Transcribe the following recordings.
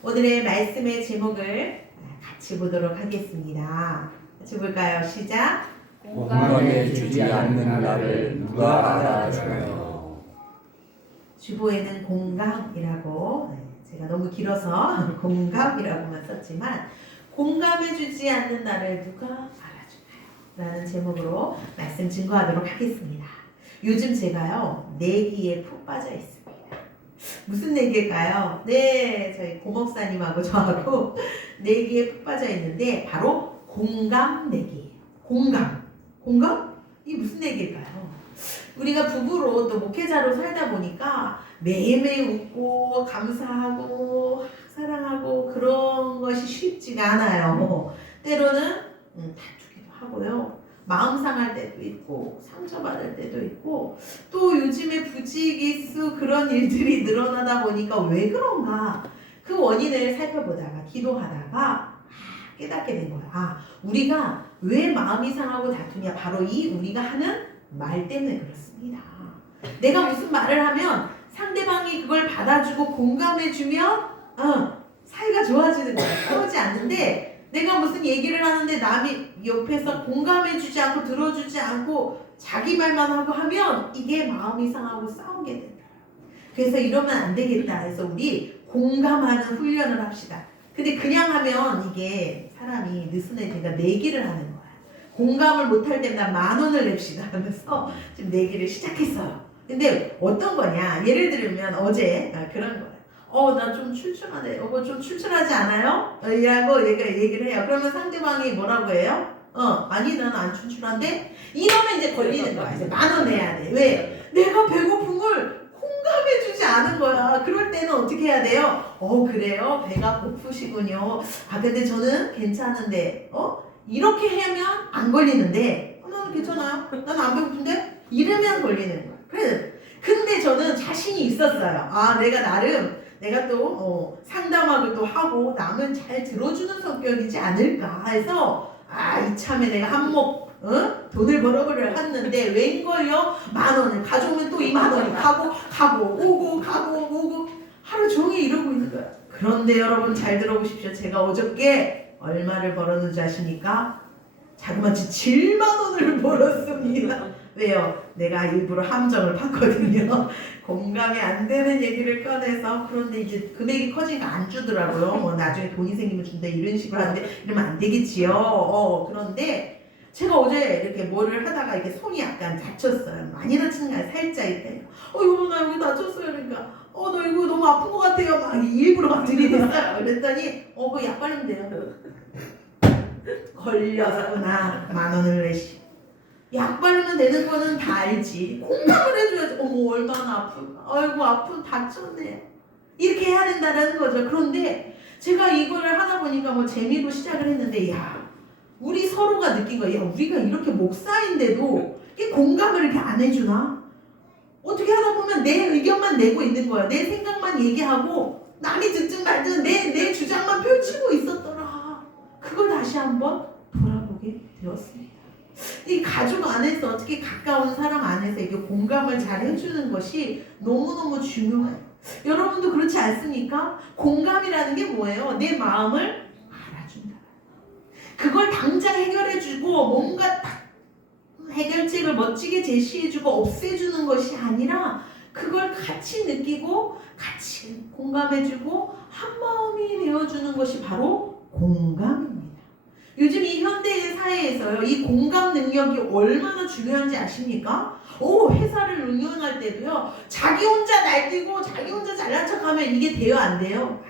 오늘의 말씀의 제목을 같이 보도록 하겠습니다. 같이 볼까요? 시작. 공감해 주지 않는 나를 누가 알아주나요? 주보에는 공감이라고, 제가 너무 길어서 공감이라고만 썼지만, 공감해 주지 않는 나를 누가 알아주나요? 라는 제목으로 말씀 증거하도록 하겠습니다. 요즘 제가요, 내기에 푹 빠져 있습니다. 무슨 내기일까요? 네, 저희 고목사님하고 저하고 내기에 푹 빠져 있는데 바로 공감 내기예요. 공감? 이게 무슨 내기일까요? 우리가 부부로 또 목회자로 살다 보니까 매일매일 웃고 감사하고 사랑하고 그런 것이 쉽지가 않아요. 때로는 다투기도 하고요. 마음 상할 때도 있고 상처받을 때도 있고 또 요즘에 부지기수 그런 일들이 늘어나다 보니까 왜 그런가 그 원인을 살펴보다가 기도하다가 깨닫게 된 거야. 우리가 왜 마음이 상하고 다투냐, 바로 이 우리가 하는 말 때문에 그렇습니다. 내가 무슨 말을 하면 상대방이 그걸 받아주고 공감해주면 사이가 좋아지는 거야. 그러지 않는데 내가 무슨 얘기를 하는데 남이 옆에서 공감해주지 않고 들어주지 않고 자기 말만 하고 하면 이게 마음이 상하고 싸우게 된다. 그래서 이러면 안 되겠다 해서 우리 공감하는 훈련을 합시다. 근데 그냥 하면 이게 사람이 느슨해지니까 내기를 하는 거야. 공감을 못할 때면 10,000원을 냅시다 하면서 지금 내기를 시작했어요. 근데 어떤 거냐, 예를 들면 어제 그런 거야. 나 좀 출출하네. 여보 좀 출출하지 않아요? 이라고 내가 얘기를 해요. 그러면 상대방이 뭐라고 해요? 아니 나는 안 출출한데? 이러면 이제 걸리는 거야. 이제 10,000원 내야 돼. 왜? 내가 배고픈 걸 공감해주지 않은 거야. 그럴 때는 어떻게 해야 돼요? 그래요? 배가 고프시군요. 근데 저는 괜찮은데 이렇게 하면 안 걸리는데 나는 괜찮아요. 나는 안 배고픈데? 이러면 걸리는 거야. 그래. 근데 저는 자신이 있었어요. 내가 또 상담하고 또 하고 남은 잘 들어주는 성격이지 않을까 해서 이참에 내가 한몫 돈을 벌어버려 했는데 웬걸요? 10,000원을 가져오면 또 20,000원이 가고 오고 하루 종일 이러고 있는 거야. 그런데 여러분 잘 들어보십시오. 제가 어저께 얼마를 벌었는지 아십니까? 자그마치 70,000원을 벌었습니다. 왜요? 내가 일부러 함정을 팠거든요. 공감이 안 되는 얘기를 꺼내서. 그런데 이제 금액이 커지니까 안 주더라고요. 나중에 돈이 생기면 준다 이런 식으로 하는데 이러면 안 되겠지요. 그런데 제가 어제 이렇게 뭐를 하다가 이렇게 손이 약간 다쳤어요. 많이 다치는 게 아니라 살짝 이때 여보 나 여기 다쳤어요. 그러니까 나 이거 너무 아픈 것 같아요. 막 일부러 막 들이댔어요. 그랬더니 그거 약 바르면 돼요. 걸렸구나. 10,000원을 내시. 약 바르면 되는 거는 다 알지. 공감을 해줘야지. 얼마나 아플까. 아이고 아픈 다쳤네. 이렇게 해야 된다는 거죠. 그런데 제가 이거를 하다 보니까 재미로 시작을 했는데 우리 서로가 느낀 거야. 우리가 이렇게 목사인데도 이 공감을 이렇게 안 해주나? 어떻게 하다 보면 내 의견만 내고 있는 거야. 내 생각만 얘기하고 남이 듣든 말든 내 주장만 펼치고 있었더라. 그걸 다시 한번 돌아보게 되었습니다. 이 가족 안에서 어떻게 가까운 사람 안에서 이게 공감을 잘 해주는 것이 너무너무 중요해요. 여러분도 그렇지 않습니까? 공감이라는 게 뭐예요? 내 마음을 알아준다. 그걸 당장 해결해주고 뭔가 딱 해결책을 멋지게 제시해주고 없애주는 것이 아니라 그걸 같이 느끼고 같이 공감해주고 한마음이 되어주는 것이 바로 공감입니다. 요즘 이 현대의 사회에서요, 이 공감 능력이 얼마나 중요한지 아십니까? 회사를 운영할 때도요, 자기 혼자 날뛰고 자기 혼자 잘난 척하면 이게 돼요, 안 돼요?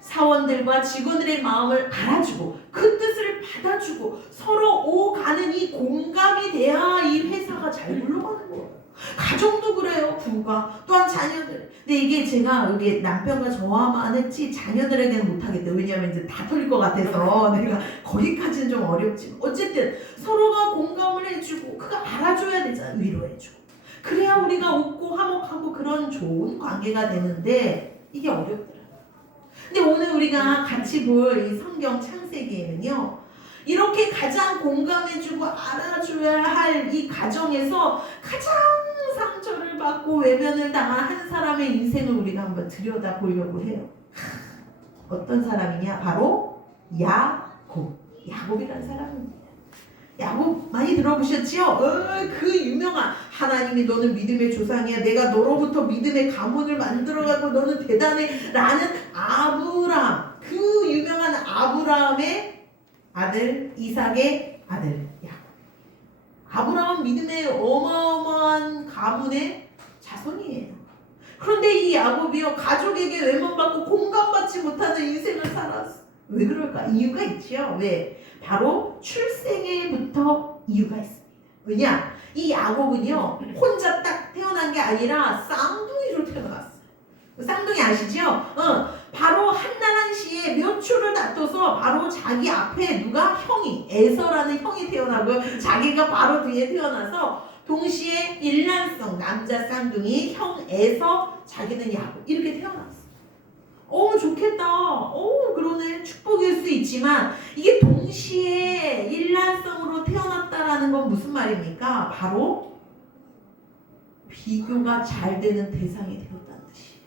사원들과 직원들의 마음을 알아주고 그 뜻을 받아주고 서로 오가는 이 공감이 돼야 이 회사가 잘 굴러가는 거예요. 가정도 그래요. 부부가 또한 자녀들. 근데 이게 제가 여기 남편과 저와만 했지 자녀들에게는 못하겠다. 왜냐하면 이제 다 털릴 것 같아서 내가 거기까지는 좀 어렵지만 어쨌든 서로가 공감을 해주고 그거 알아줘야 되잖아. 위로해주고 그래야 우리가 웃고 화목하고 그런 좋은 관계가 되는데 이게 어렵더라고요. 근데 오늘 우리가 같이 볼 이 성경 창세기에는요, 이렇게 가장 공감해주고 알아줘야 할 이 가정에서 가장 상처를 받고 외면을 당한 한 사람의 인생을 우리가 한번 들여다보려고 해요. 어떤 사람이냐? 바로 야곱이라는 사람입니다. 야곱 많이 들어보셨지요? 그 유명한 하나님이 너는 믿음의 조상이야. 내가 너로부터 믿음의 가문을 만들어가고 너는 대단해. 라는 아브라함. 그 유명한 아브라함의 아들 이삭의 아들 야곱. 아브라함은 믿음의 어마어마한 가문의 자손이에요. 그런데 이 야곱이요 가족에게 외면받고 공감받지 못하는 인생을 살았어. 왜 그럴까? 이유가 있죠. 왜? 바로 출생에부터 이유가 있습니다. 왜냐? 이 야곱은요 혼자 딱 태어난 게 아니라 쌍둥이로 태어났어요. 쌍둥이 아시죠? 바로 한나란 씨의 몇 초를 다퉈서 바로 자기 앞에 누가 형이 에서라는 형이 태어나고 자기가 바로 뒤에 태어나서 동시에 일란성 남자 쌍둥이 형 에서 자기는 야곱 이렇게 태어났어. 좋겠다. 그러네. 축복일 수 있지만 이게 동시에 일란성으로 태어났다라는 건 무슨 말입니까? 바로 비교가 잘 되는 대상이 되었다는 뜻이에요.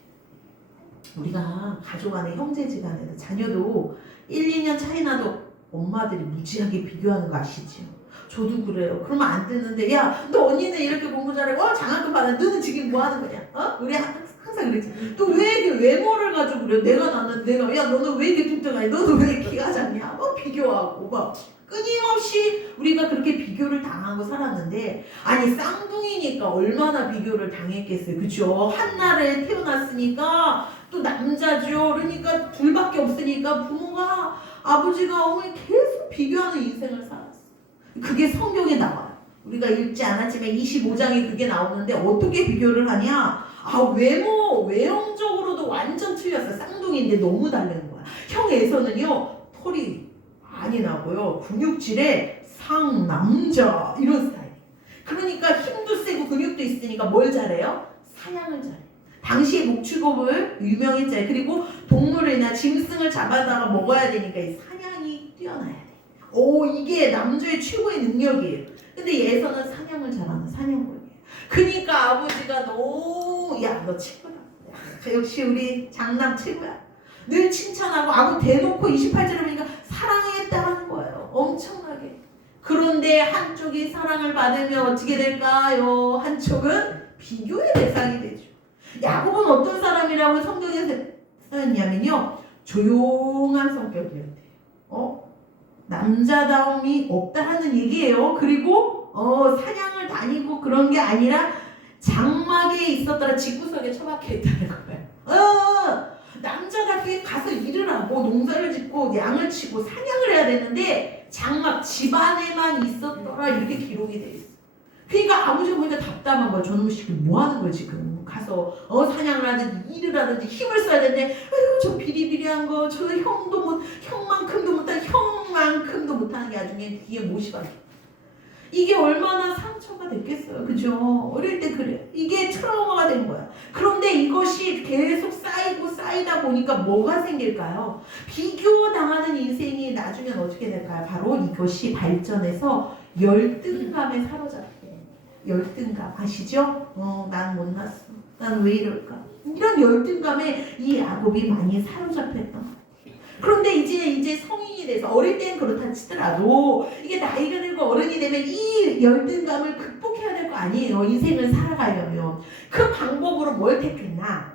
우리가 가족 안에 형제지간에도 자녀도 1, 2년 차이 나도 엄마들이 무지하게 비교하는 거 아시죠? 저도 그래요. 그러면 안 되는데 야, 너 언니는 이렇게 공부 잘하고 장학금 받아. 너는 지금 뭐 하는 거냐? 우리 항상 그랬지. 또 왜 이렇게 외모를 가지고 그래? 내가 야 너는 왜 이렇게 뚱뚱하니? 너는 왜 키가 작냐? 비교하고 막 끊임없이 우리가 그렇게 비교를 당하고 살았는데 아니 쌍둥이니까 얼마나 비교를 당했겠어요. 그죠? 한나라에 태어났으니까 또 남자죠. 그러니까 둘밖에 없으니까 부모가 아버지가 어머니 계속 비교하는 인생을 살았어. 그게 성경에 나와요. 우리가 읽지 않았지만 25장에 그게 나오는데 어떻게 비교를 하냐? 외형적으로도 완전 틀렸어. 쌍둥이인데 너무 다른 거야. 형 에서는요 털이 많이 나고요 근육질에 상남자 이런 스타일. 그러니까 힘도 세고 근육도 있으니까 뭘 잘해요? 사냥을 잘해. 당시에 목축업을 유명했잖아요. 그리고 동물이나 짐승을 잡아다가 먹어야 되니까 이 사냥이 뛰어나야 돼. 이게 남자의 최고의 능력이에요. 근데 얘에서는 사냥을 잘하는 사냥꾼이에요. 그러니까 아버지가 너무 너 최고다. 역시 우리 장남 최고야. 늘 칭찬하고 아버 대놓고 28절에 보니까 사랑했다는 거예요. 엄청나게. 그런데 한쪽이 사랑을 받으면 어떻게 될까요? 한쪽은 비교의 대상이 되죠. 야곱은 어떤 사람이라고 성경에서 쓰였냐면요 조용한 성격이었대요. 남자다움이 없다 하는 얘기예요. 그리고 사냥을 다니고 그런 게 아니라 장막에 있었더라 집구석에 처박혀 있다는 거예요. 남자답게 가서 일을 하고 농사를 짓고 양을 치고 사냥을 해야 되는데 장막 집안에만 있었더라 이렇게 기록이 돼 있어. 그러니까 아버지가 보니까 답답한 거야. 저놈 새끼 뭐 하는 거야 지금. 가서 사냥을 하든지 일을 하든지 힘을 써야 되는데 저 비리비리한 거 저 형만큼도 못하는 게 나중에 뒤에 못이 와요. 이게 얼마나 상처가 됐겠어요. 그죠? 어릴 때 그래. 이게 트라우마가 된 거야. 그런데 이것이 계속 쌓이다 보니까 뭐가 생길까요? 비교당하는 인생이 나중엔 어떻게 될까요? 바로 이것이 발전해서 열등감에 사로잡게. 열등감 아시죠? 난 못났어. 난 왜 이럴까? 이런 열등감에 이 야곱이 많이 사로잡혔던 것 같아요. 그런데 이제 성인이 돼서 어릴 때는 그렇다 치더라도 이게 나이가 들고 어른이 되면 이 열등감을 극복해야 될 거 아니에요. 인생을 살아가려면. 그 방법으로 뭘 택했나?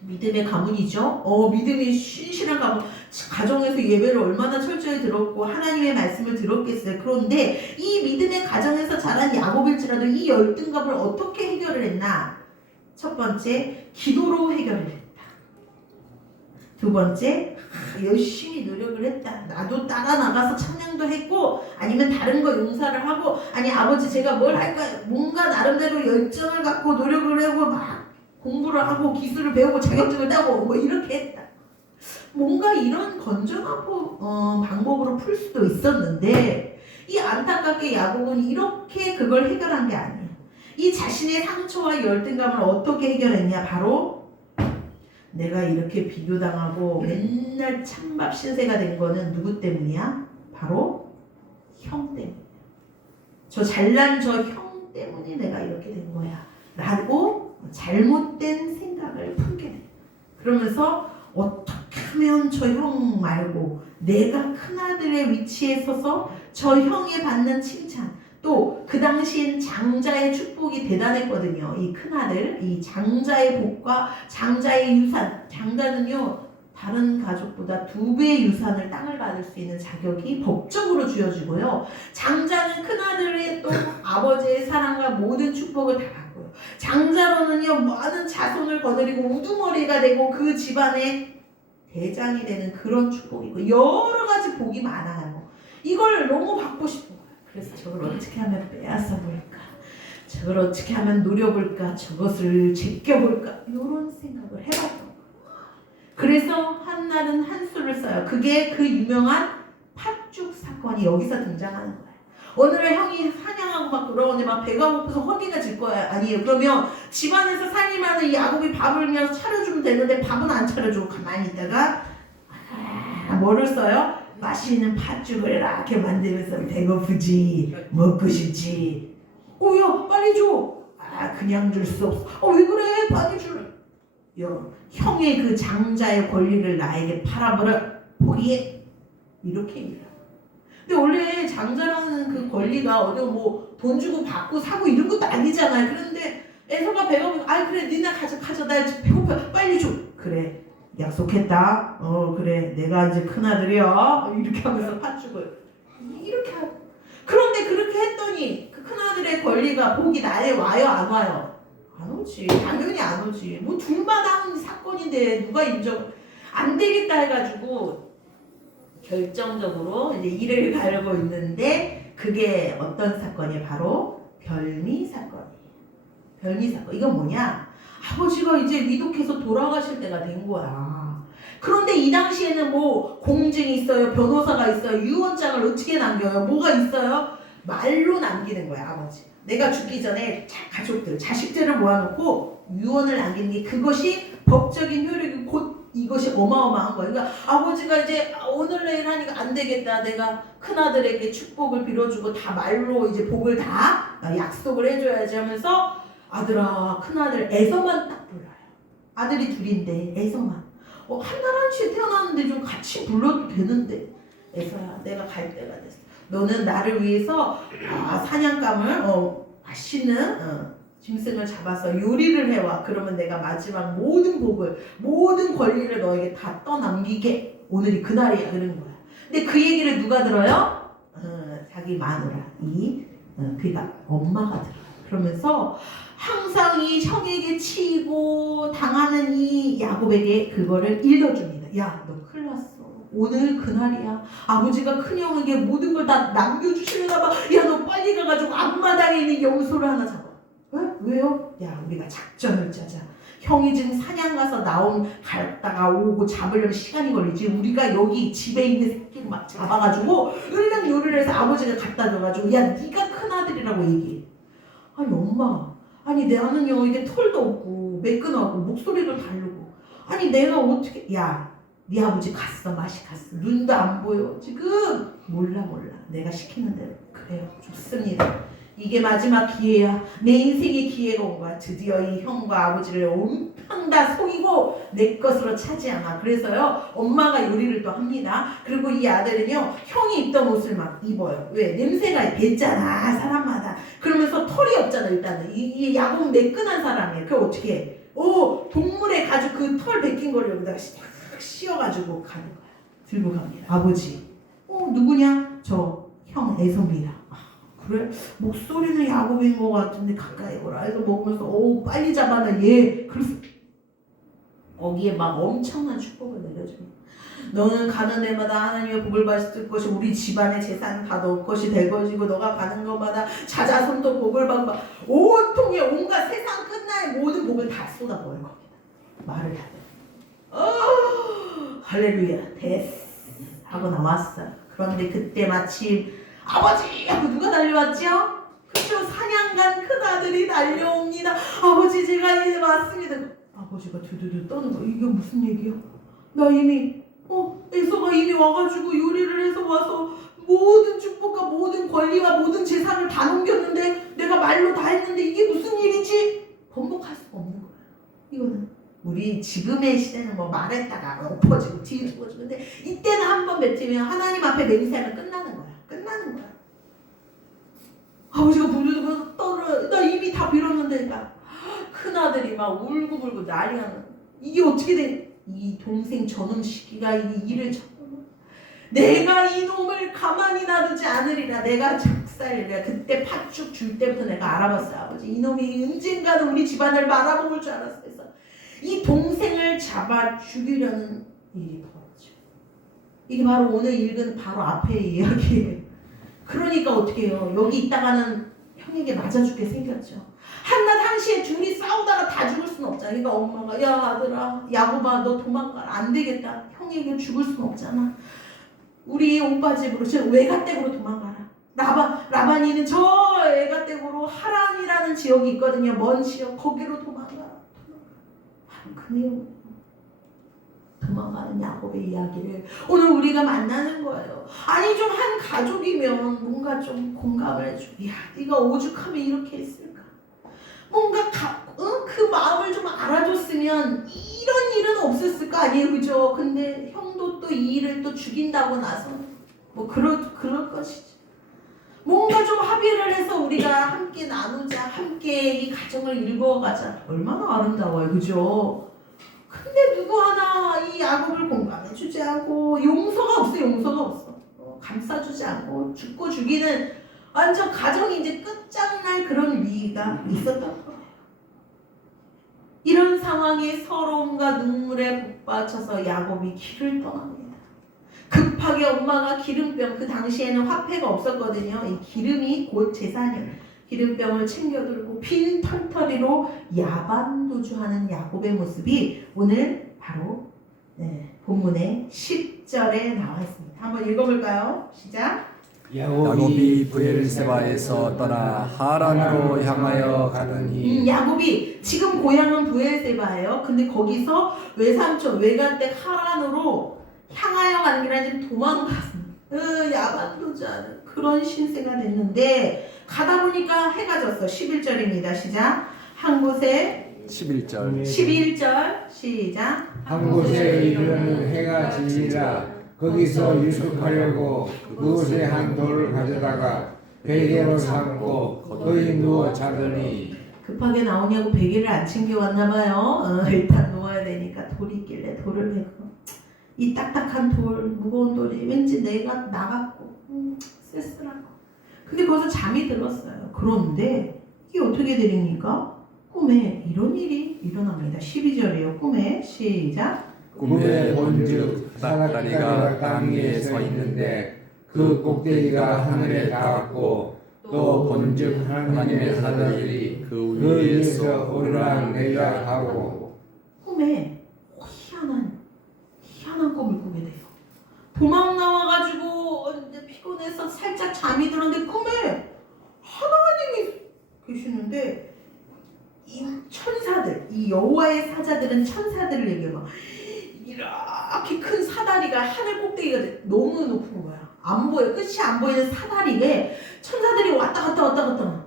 믿음의 가문이죠. 믿음이 신실한 가문. 가정에서 예배를 얼마나 철저히 들었고 하나님의 말씀을 들었겠어요. 그런데 이 믿음의 가정에서 자란 야곱일지라도 이 열등감을 어떻게 해결을 했나? 첫 번째, 기도로 해결을 했다. 두 번째, 열심히 노력을 했다. 나도 따라 나가서 찬양도 했고 아니면 다른 거 용사를 하고 아니 아버지 제가 뭘 할까요? 뭔가 나름대로 열정을 갖고 노력을 하고 막 공부를 하고 기술을 배우고 자격증을 따고 뭐 이렇게 했다. 뭔가 이런 건전한 방법으로 풀 수도 있었는데 이 안타깝게 야곱은 이렇게 그걸 해결한 게 아니에요. 이 자신의 상처와 열등감을 어떻게 해결했냐? 바로 내가 이렇게 비교당하고 맨날 찬밥 신세가 된 거는 누구 때문이야? 바로 형 때문이야. 저 잘난 저 형 때문에 내가 이렇게 된 거야 라고 잘못된 생각을 품게 돼. 그러면서 어떻게 그러면 저 형 말고 내가 큰아들의 위치에 서서 저 형이 받는 칭찬, 또 그 당시엔 장자의 축복이 대단했거든요. 이 큰아들, 이 장자의 복과 장자의 유산. 장자는요 다른 가족보다 2배의 유산을 땅을 받을 수 있는 자격이 법적으로 주어지고요. 장자는 큰아들의 또 아버지의 사랑과 모든 축복을 다 받고요. 장자로는요 많은 자손을 거느리고 우두머리가 되고 그 집안의 대장이 되는 그런 축복이고 여러 가지 복이 많아요. 이걸 너무 받고 싶은 거예요. 그래서 저걸 어떻게 하면 빼앗아 볼까? 저걸 어떻게 하면 노려볼까? 저것을 제껴볼까? 이런 생각을 해봤던 거예요. 그래서 한날은 한수를 써요. 그게 그 유명한 팥죽 사건이 여기서 등장하는 거예요. 오늘은 형이 사냥하고 막 돌아오는데 막 배가 고파서 허기가 질 거야. 아니에요. 그러면 집안에서 살림하는 이 야곱이 밥을 그냥 차려주면 되는데 밥은 안 차려주고 가만히 있다가 뭐를 써요? 맛있는 팥죽을 이렇게 만들면서 배고프지, 먹고 싶지. 야 빨리 줘. 그냥 줄 수 없어. 왜 그래? 빨리 줄. 형의 그 장자의 권리를 나에게 팔아버려. 포기해. 이렇게 얘기해요. 근데 원래 장자라는 그 권리가 어디 뭐 돈 주고 받고 사고 이런 것도 아니잖아요. 그런데 에서가 배가 고파. 그래 니나 가져. 나 배고파. 빨리 줘. 그래 약속했다. 그래 내가 이제 큰아들이야. 이렇게 하면서 팥죽을 이렇게 하고. 그런데 그렇게 했더니 그 큰아들의 권리가 복이 나에 와요 안 와요? 안 오지. 당연히 안 오지. 뭐 둘마다 하는 사건인데 누가 인정 안 되겠다 해가지고 결정적으로 이제 이를 가르고 있는데 그게 어떤 사건이 바로 별미 사건이에요. 별미 사건. 이건 뭐냐? 아버지가 이제 위독해서 돌아가실 때가 된 거야. 그런데 이 당시에는 뭐 공증이 있어요, 변호사가 있어요, 유언장을 어떻게 남겨요? 뭐가 있어요? 말로 남기는 거야 아버지. 내가 죽기 전에 가족들, 자식들을 모아놓고 유언을 남기는 게 그것이 법적인 효력이 곧 이것이 어마어마한 거야. 그러니까 아버지가 이제 오늘 내일 하니까 안 되겠다. 내가 큰아들에게 축복을 빌어주고 다 말로 이제 복을 다 약속을 해줘야지 하면서 아들아 큰아들 에서만 딱 불러요. 아들이 둘인데 에서만. 한나라씨 태어났는데 좀 같이 불러도 되는데 에서야 내가 갈 때가 됐어. 너는 나를 위해서 사냥감을 맛있는 짐승을 잡아서 요리를 해와. 그러면 내가 마지막 모든 복을 모든 권리를 너에게 다 떠넘기게. 오늘이 그날이야. 그런 거야. 근데 그 얘기를 누가 들어요? 자기 마누라 그러니까 엄마가 들어요. 그러면서 항상 이 형에게 치고 당하는 이 야곱에게 그거를 읽어줍니다. 야, 너 큰일 났어. 오늘 그날이야. 아버지가 큰형에게 모든 걸 다 남겨주시려나 봐. 야, 너 빨리 가가지고 앞마당에 있는 염소를 하나 잡아. 왜요? 야, 우리가 작전을 짜자. 형이 지금 사냥 가서 갔다가 오고 잡으려면 시간이 걸리지. 우리가 여기 집에 있는 새끼를 막 잡아가지고 얼른 요리를 해서 아버지가 갖다 줘가지고 야, 네가 큰아들이라고 얘기해. 아니 엄마, 나는요 이게 털도 없고 매끈하고 목소리도 다르고 아니 내가 어떻게 네 아버지 갔어. 맛이 갔어. 눈도 안 보여 지금. 몰라 내가 시키는 대로. 그래요, 좋습니다. 이게 마지막 기회야. 내 인생의 기회가 온 거야. 드디어 이 형과 아버지를 온팡 다 속이고 내 것으로 차지하마. 그래서요 엄마가 요리를 또 합니다. 그리고 이 아들은요 형이 입던 옷을 막 입어요. 왜? 냄새가 뱄잖아 사람마다. 그러면서 털이 없잖아. 일단은 이 야곱은 매끈한 사람이에요. 그걸 어떻게 해? 동물의 가죽 그 털 벗긴 거를 여기다가 싹 씌워가지고 가는 거야. 들고 갑니다. 아버지 누구냐? 저 형 에서입니다. 그래? 목소리는 야곱인 것 같은데 가까이 오라 해서 먹으면서 빨리 잡아놔 얘. 그래서 거기에 막 엄청난 축복을 내려줍니다. 너는 가는 데마다 하나님의 복을 받을 것이 우리 집안의 재산을 다 넣을 것이 될 것이고 너가 가는 것마다 자자손도 복을 받고 온통에 온갖 세상 끝날 모든 복을 다 쏟아부을 겁니다. 말을 다 해. 할렐루야 됐어 하고 나왔어. 그런데 그때 마침 아버지 하고 누가 달려왔죠? 그쵸, 사냥간 큰아들이 달려옵니다. 아버지 제가 이제 왔습니다. 아버지가 두두두 떠는 거. 이게 무슨 얘기야? 나 이미 에서가 이미 와가지고 요리를 해서 와서 모든 축복과 모든 권리와 모든 재산을 다 넘겼는데 내가 말로 다 했는데 이게 무슨 일이지? 번복할 수가 없는 거야. 이거는 우리 지금의 시대는 뭐 말했다가 엎어지고 뒤집어지고 근데 이때는 한 번 뱉으면 하나님 앞에 맹세하면 끝나는 거야. 끝나는 거야. 아버지가 부르고 떨어. 나 이미 다 빌었는데 큰아들이 막 울고불고 난리가 나. 이게 어떻게 돼? 이 동생 저놈 시기가 이 일을 내가 이놈을 가만히 놔두지 않으리라. 내가 작살이라. 그때 팥죽 줄 때부터 내가 알아봤어요. 아버지 이놈이 언젠가는 우리 집안을 말아먹을 줄 알았어. 그래서 이 동생을 잡아 죽이려는 일이 벌어져. 이게 바로 오늘 읽은 바로 앞의 이야기예요. 그러니까 어떻게 해요? 여기 있다가는 형에게 맞아 죽게 생겼죠. 한낮 한시에 둘이 싸우다가 다 죽을 수는 없잖아. 그러니까 엄마가 야 아들아 야곱아 너 도망가라. 안 되겠다. 형에게 죽을 수는 없잖아. 우리 오빠 집으로 저 외가댁으로 도망가라. 라반이는 저 외가댁으로 하란이라는 지역이 있거든요. 먼 지역 거기로 도망가라. 그 내용 도망가는 야곱의 이야기를 오늘 우리가 만나는 거예요. 아니 좀 한 가족이면 뭔가 좀 공감을 해주고 야 네가 오죽하면 이렇게 했을까. 뭔가 그 마음을 좀 알아줬으면 이런 일은 없었을 거 아니에요. 그죠? 근데 형도 또 이 일을 또 죽인다고 나서 뭐 그럴 것이지. 뭔가 좀 합의를 해서 우리가 함께 나누자. 함께 이 가정을 일궈가자. 얼마나 아름다워요. 그죠? 근데 누구 하나 이 야곱을 공감해주지 않고 용서가 없어. 감싸주지 않고 죽고 죽이는 완전 가정이 이제 끝장날 그런 위기가 있었던 거예요. 이런 상황에 서러움과 눈물에 북받쳐서 야곱이 길을 떠납니다. 급하게 엄마가 기름병, 그 당시에는 화폐가 없었거든요. 이 기름이 곧 재산이에요. 기름병을 챙겨들고 빈 털터리로 야반도주하는 야곱의 모습이 오늘 바로 본문의 10절에 나와 있습니다. 한번 읽어볼까요? 시작. 야곱이 브엘세바에서 떠나 하란으로 향하여 가더니 야곱이 지금 고향은 브엘세바예요. 근데 거기서 외삼촌 외가댁 하란으로 향하여 가는 게 아니라 지금 도망갔습니다. 야반도주하는 그런 신세가 됐는데 가다 보니까 해가 졌어. 11절입니다. 시작. 한 곳에 11절 시작. 한 곳에 이르는 해가 지니라. 거기서 유숙하려고 그곳에 한 돌을 가져다가 베개로 삼고 거기 누워 자더니 급하게 나오냐고 베개를 안 챙겨왔나 봐요. 일단 누워야 되니까 돌이 있길래 돌을 베고 이 딱딱한 돌, 무거운 돌이 왠지 내가 나갔고 쓸쓸하고 근데 거기서 잠이 들었어요. 그런데 이게 어떻게 되립니까? 꿈에 이런 일이 일어납니다. 12절이에요. 꿈에 시작. 꿈에 본즉 사다리가 땅 위에 서 있는데 그 꼭대기가 하늘에 닿았고 또 본즉 하나님의 사자들이 그 위에서 오르락내리락 하고 꿈에 희한한 꿈을 꾸게 돼요. 도망 나와가지고 이제 피곤해서 살짝 잠이 들었는데 꿈에 하나님이 계시는데 이 천사들, 이 여호와의 사자들은 천사들을 얘기해요. 이렇게 큰 사다리가 하늘 꼭대기가 너무 높은 거야. 안 보여. 끝이 안 보이는 사다리에 천사들이 왔다 갔다.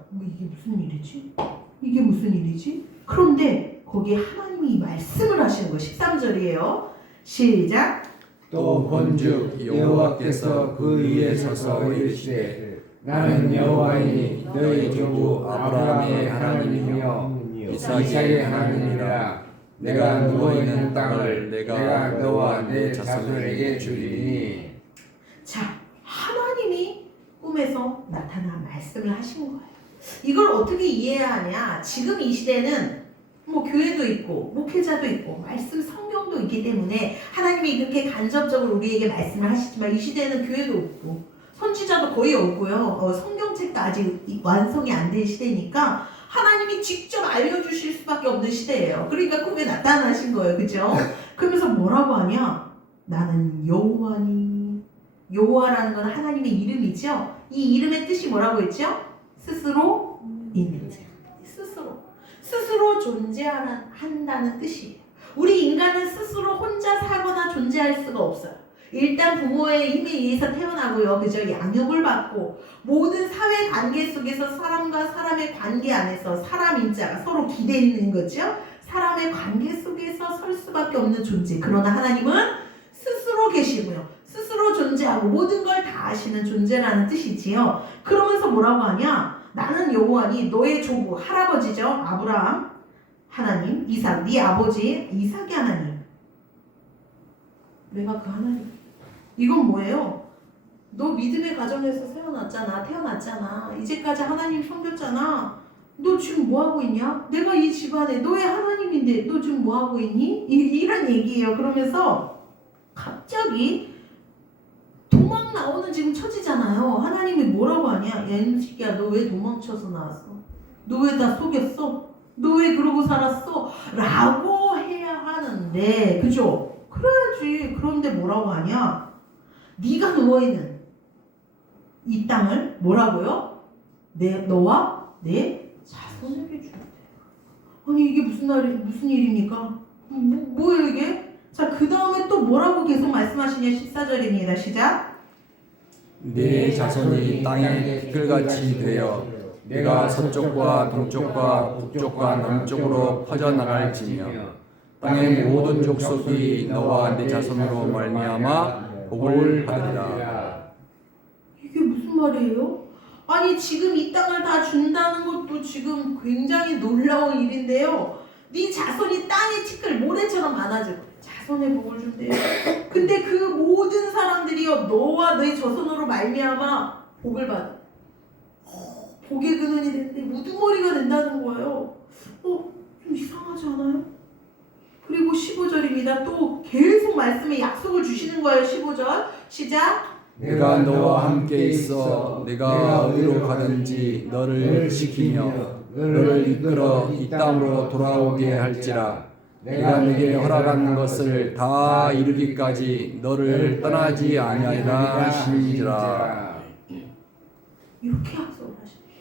이게 무슨 일이지? 그런데 거기에 하나님이 말씀을 하시는 거예요. 13절이에요. 시작. 또 본즉 여호와께서 그 위에 서서 이르시되 나는 여호와이니 너희 조부 아브라함의 하나님이며 이삭의 하나님이라. 내가 누워있는 땅을 내가 너와 내 자손에게 주리니. 자, 하나님이 꿈에서 나타나 말씀을 하신 거예요. 이걸 어떻게 이해해야 하냐? 지금 이 시대는 뭐 교회도 있고 목회자도 있고 말씀 성경도 있기 때문에 하나님이 이렇게 간접적으로 우리에게 말씀을 하시지만 이 시대는 교회도 없고 선지자도 거의 없고요. 성경책도 아직 완성이 안 된 시대니까 하나님이 직접 알려주실 수밖에 없는 시대예요. 그러니까 꿈에 나타나신 거예요. 그죠? 그러면서 뭐라고 하냐? 나는 여호와니. 여호와라는 건 하나님의 이름이죠. 이 이름의 뜻이 뭐라고 했죠? 스스로 있는 자. 스스로 존재한다는 뜻이에요. 우리 인간은 스스로 혼자 살거나 존재할 수가 없어요. 일단 부모의 힘에 의해서 태어나고요. 그죠? 양육을 받고 모든 사회 관계 속에서 사람과 사람의 관계 안에서 사람 인자가 서로 기대있는 거죠. 사람의 관계 속에서 설 수밖에 없는 존재. 그러나 하나님은 스스로 계시고요. 스스로 존재하고 모든 걸 다 아시는 존재라는 뜻이지요. 그러면서 뭐라고 하냐? 나는 여호와니 너의 조부 할아버지죠. 아브라함 하나님, 이삭 네 아버지 이삭의 하나님. 내가 그 하나님. 이건 뭐예요? 너 믿음의 가정에서 태어났잖아. 이제까지 하나님 섬겼잖아. 너 지금 뭐하고 있냐? 내가 이 집안에 너의 하나님인데 너 지금 뭐하고 있니? 이런 얘기예요. 그러면서 갑자기 도망 나오는 지금 처지잖아요. 하나님이 뭐라고 하냐? 야, 이새끼야, 너 왜 도망쳐서 나왔어? 너 왜 나 속였어? 너 왜 그러고 살았어? 라고 해야 하는데, 그죠? 그래야지. 그런데 뭐라고 하냐? 네가 누워있는 이 땅을 뭐라고요? 너와 내 자손에게 주는데. 아니 이게 무슨 일입니까? 뭐예요 이게? 자, 그 다음에 또 뭐라고 계속 말씀하시냐? 14절입니다. 시작. 네 자손이 땅에 티끌같이 되어 내가 서쪽과 동쪽과 북쪽과 남쪽으로 퍼져나갈지며 땅의 모든 족속이 너와 네 자손으로 말미암아 복을 받으리라. 이게 무슨 말이에요? 아니 지금 이 땅을 다 준다는 것도 지금 굉장히 놀라운 일인데요. 네 자손이 땅의 티끌 모래처럼 많아지고 자손의 복을 준대요. 근데 그 모든 사람들이요 너와 너의 자손으로 말미암아 복을 받아. 복의 근원이 되는데 우두머리가 된다는 거예요. 좀 이상하지 않아요? 그리고 15절입니다. 또 계속 말씀에 약속을 주시는 거예요. 15절 시작. 내가 너와 함께 있어 내가 어디로 가든지 너를 지키며 너를 이끌어 이 땅으로 돌아오게 할지라. 내가 네게 허락한 것을 다 이루기까지 너를 떠나지 아니하리라 하시니라. 이렇게 약속을 하시네요.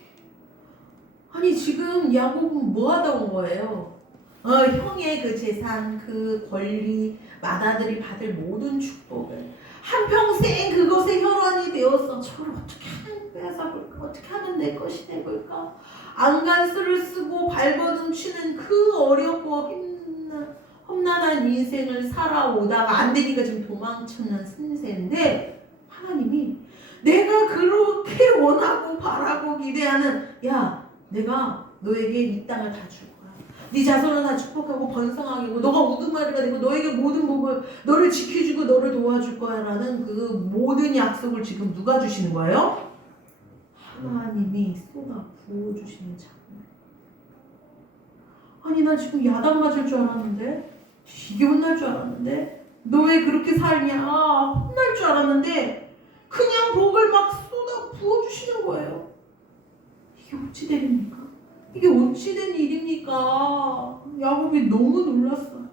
아니 지금 야곱은 뭐 하다 온 거예요? 형의 그 재산, 그 권리, 맏아들이 받을 모든 축복을 한평생 그것에 혈안이 되어서 저를 어떻게 하면 빼앗아볼까? 어떻게 하면 내 것이 되볼까? 안간수를 쓰고 발버둥 치는 그 어렵고 험난한 인생을 살아오다가 안 되니까 지금 도망치는 신세인데 하나님이 내가 그렇게 원하고 바라고 기대하는 야 내가 너에게 이 땅을 다 줄 거야. 네 자손을 다 축복하고 번성하게 하고 너가 우두머리가 되고 너에게 모든 복을 너를 지켜주고 너를 도와줄 거야 라는 그 모든 약속을 지금 누가 주시는 거예요? 하나님이 쏟아 부어주시는 장면. 아니 나 지금 야단 맞을 줄 알았는데 되게 혼날 줄 알았는데 너 왜 그렇게 살냐 혼날 줄 알았는데 그냥 복을 막 쏟아 부어주시는 거예요. 이게 어찌 되립니까? 이게 어찌 된 일입니까? 야곱이 너무 놀랐어요.